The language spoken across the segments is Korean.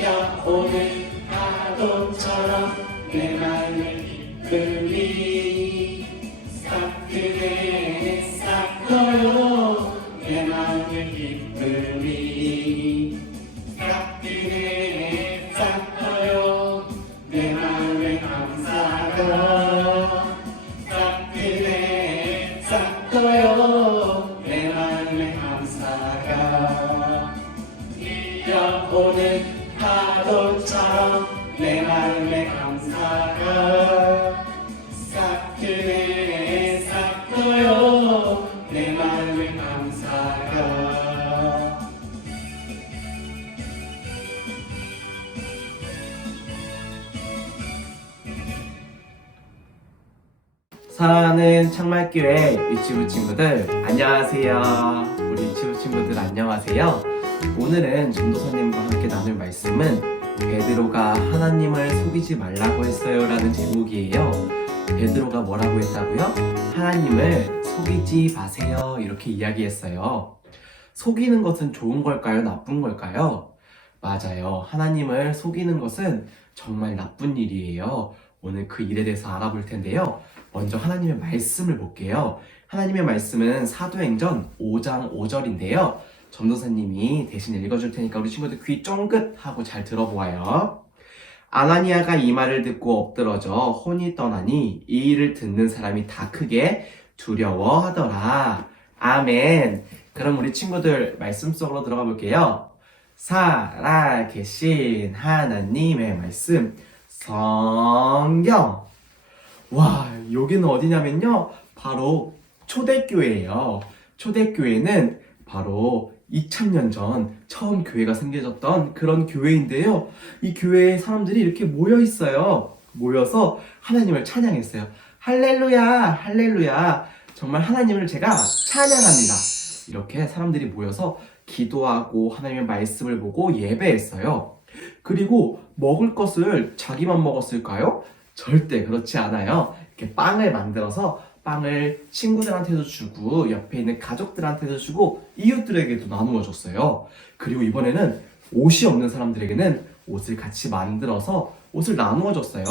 밀려오는 파도처럼 내 마음을 이끌리 사랑하는 창말교회 유치부 친구들 안녕하세요. 우리 유치부 친구들 안녕하세요. 오늘은 전도사님과 함께 나눌 말씀은 베드로가 하나님을 속이지 말라고 했어요라는 제목이에요. 베드로가 뭐라고 했다고요? 하나님을 속이지 마세요 이렇게 이야기했어요. 속이는 것은 좋은 걸까요? 나쁜 걸까요? 맞아요. 하나님을 속이는 것은 정말 나쁜 일이에요. 오늘 그 일에 대해서 알아볼 텐데요. 먼저 하나님의 말씀을 볼게요. 하나님의 말씀은 사도행전 5장 5절인데요. 전도사님이 대신 읽어줄 테니까 우리 친구들 귀 쫑긋 하고 잘 들어보아요. 아나니아가 이 말을 듣고 엎드러져 혼이 떠나니 이 일을 듣는 사람이 다 크게 두려워하더라. 아멘. 그럼 우리 친구들 말씀 속으로 들어가 볼게요. 살아 계신 하나님의 말씀 성경 와, 여기는 어디냐면요. 바로 초대교회예요. 초대교회는 바로 2000년 전 처음 교회가 생겨졌던 그런 교회인데요. 이 교회에 사람들이 이렇게 모여 있어요. 모여서 하나님을 찬양했어요. 할렐루야, 할렐루야. 정말 하나님을 제가 찬양합니다. 이렇게 사람들이 모여서 기도하고 하나님의 말씀을 보고 예배했어요. 그리고 먹을 것을 자기만 먹었을까요? 절대 그렇지 않아요. 이렇게 빵을 만들어서 빵을 친구들한테도 주고 옆에 있는 가족들한테도 주고 이웃들에게도 나누어 줬어요. 그리고 이번에는 옷이 없는 사람들에게는 옷을 같이 만들어서 옷을 나누어 줬어요.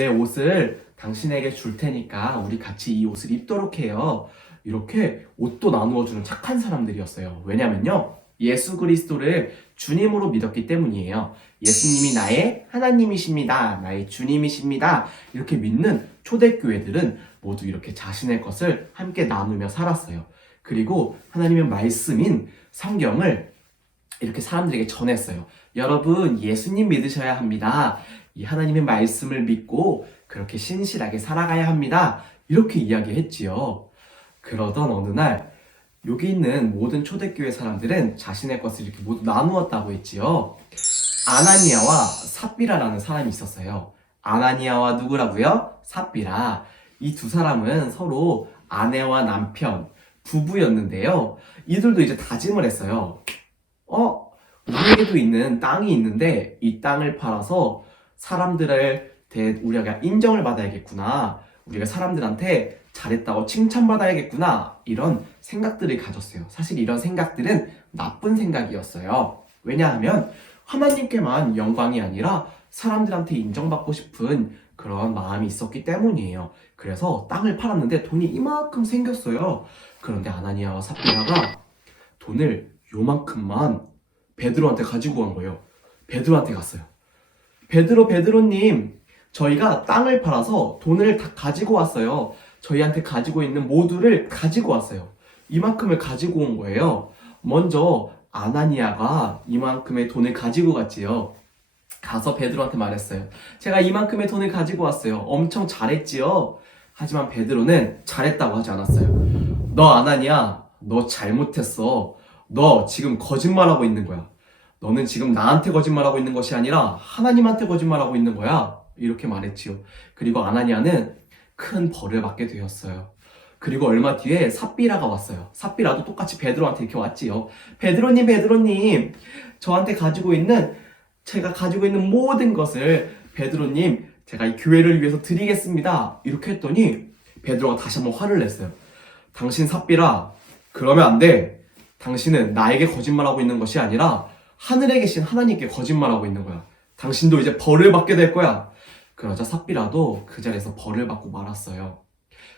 내 옷을 당신에게 줄 테니까 우리 같이 이 옷을 입도록 해요. 이렇게 옷도 나누어 주는 착한 사람들이었어요. 왜냐면요. 예수 그리스도를 주님으로 믿었기 때문이에요. 예수님이 나의 하나님이십니다. 나의 주님이십니다. 이렇게 믿는 초대교회들은 모두 이렇게 자신의 것을 함께 나누며 살았어요. 그리고 하나님의 말씀인 성경을 이렇게 사람들에게 전했어요. 여러분, 예수님 믿으셔야 합니다. 이 하나님의 말씀을 믿고 그렇게 신실하게 살아가야 합니다. 이렇게 이야기했지요. 그러던 어느 날, 여기 있는 모든 초대교회 사람들은 자신의 것을 이렇게 모두 나누었다고 했지요. 아나니아와 삽비라라는 사람이 있었어요. 아나니아와 누구라고요? 삽비라. 이 두 사람은 서로 아내와 남편, 부부였는데요. 이들도 이제 다짐을 했어요. 어, 우리에게도 있는 땅이 있는데 이 땅을 팔아서 사람들을 대, 우리가 인정을 받아야겠구나. 우리가 사람들한테 잘했다고 칭찬받아야겠구나. 이런 생각들을 가졌어요. 사실 이런 생각들은 나쁜 생각이었어요. 왜냐하면 하나님께만 영광이 아니라 사람들한테 인정받고 싶은 그런 마음이 있었기 때문이에요. 그래서 땅을 팔았는데 돈이 이만큼 생겼어요. 그런데 아나니아와 삽비라가 돈을 요만큼만 베드로한테 가지고 간 거예요. 베드로한테 갔어요. 베드로 베드로님, 저희가 땅을 팔아서 돈을 다 가지고 왔어요. 저희한테 가지고 있는 모두를 가지고 왔어요. 이만큼을 가지고 온 거예요. 먼저 아나니아가 이만큼의 돈을 가지고 갔지요. 가서 베드로한테 말했어요. 제가 이만큼의 돈을 가지고 왔어요. 엄청 잘했지요. 하지만 베드로는 잘했다고 하지 않았어요. 너 아나니아, 너 잘못했어. 너 지금 거짓말하고 있는 거야. 너는 지금 나한테 거짓말하고 있는 것이 아니라 하나님한테 거짓말하고 있는 거야. 이렇게 말했지요. 그리고 아나니아는 큰 벌을 받게 되었어요. 그리고 얼마 뒤에 삽비라가 왔어요. 삽비라도 똑같이 베드로한테 이렇게 왔지요. 베드로님, 베드로님, 저한테 가지고 있는 제가 가지고 있는 모든 것을 베드로님, 제가 이 교회를 위해서 드리겠습니다. 이렇게 했더니 베드로가 다시 한번 화를 냈어요. 당신 삽비라, 그러면 안 돼. 당신은 나에게 거짓말하고 있는 것이 아니라 하늘에 계신 하나님께 거짓말하고 있는 거야. 당신도 이제 벌을 받게 될 거야. 그러자 삽비라도 그 자리에서 벌을 받고 말았어요.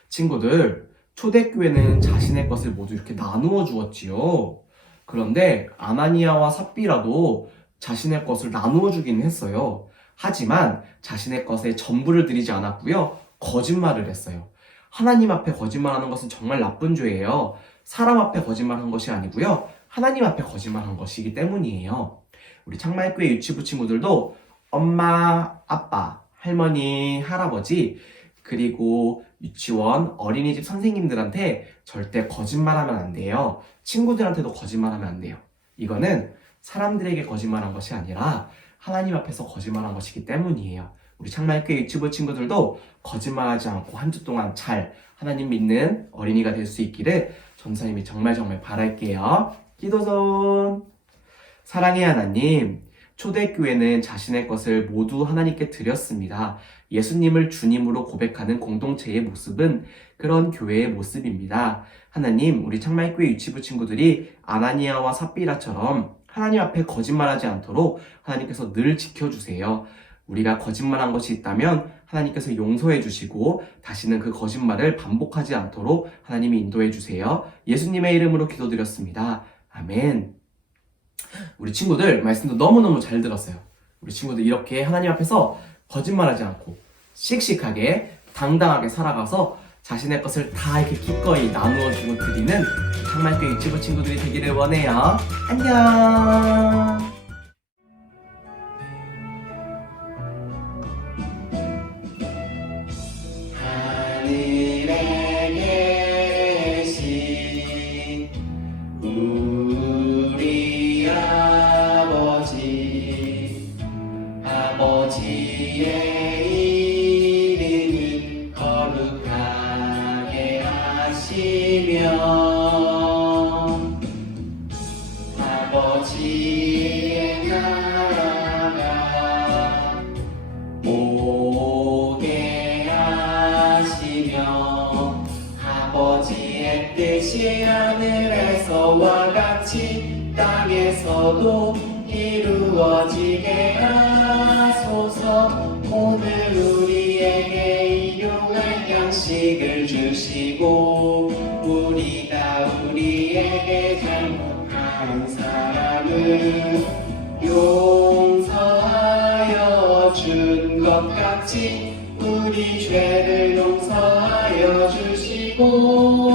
친구들, 초대교회는 자신의 것을 모두 이렇게 나누어 주었지요. 그런데 아나니아와 삽비라도 자신의 것을 나누어 주기는 했어요. 하지만 자신의 것의 전부를 드리지 않았고요. 거짓말을 했어요. 하나님 앞에 거짓말하는 것은 정말 나쁜 죄예요. 사람 앞에 거짓말한 것이 아니고요. 하나님 앞에 거짓말한 것이기 때문이에요. 우리 창말교회 유치부 친구들도 엄마, 아빠, 할머니, 할아버지, 그리고 유치원, 어린이집 선생님들한테 절대 거짓말하면 안 돼요. 친구들한테도 거짓말하면 안 돼요. 이거는 사람들에게 거짓말한 것이 아니라 하나님 앞에서 거짓말한 것이기 때문이에요. 우리 창말교회 유치부 친구들도 거짓말하지 않고 한 주 동안 잘 하나님 믿는 어린이가 될 수 있기를 전사님이 정말 정말 바랄게요. 기도손 사랑의 하나님 초대교회는 자신의 것을 모두 하나님께 드렸습니다. 예수님을 주님으로 고백하는 공동체의 모습은 그런 교회의 모습입니다. 하나님, 우리 창말교회 유치부 친구들이 아나니아와 삽비라처럼 하나님 앞에 거짓말하지 않도록 하나님께서 늘 지켜주세요. 우리가 거짓말한 것이 있다면 하나님께서 용서해 주시고 다시는 그 거짓말을 반복하지 않도록 하나님이 인도해 주세요. 예수님의 이름으로 기도드렸습니다. 아멘. 우리 친구들 말씀도 너무너무 잘 들었어요. 우리 친구들 이렇게 하나님 앞에서 거짓말하지 않고 씩씩하게 당당하게 살아가서 자신의 것을 다 이렇게 기꺼이 나누어 주고 드리는 장말교 유치부 친구들이 되기를 원해요. 안녕. 뜻이 하늘에서와 같이 땅에서도 이루어지게 하소서. 오늘 우리에게 일용할 양식을 주시고 우리가 우리에게 잘못한 사람을 용서하여 준 것 같이 우리 죄를 용서하여 주시고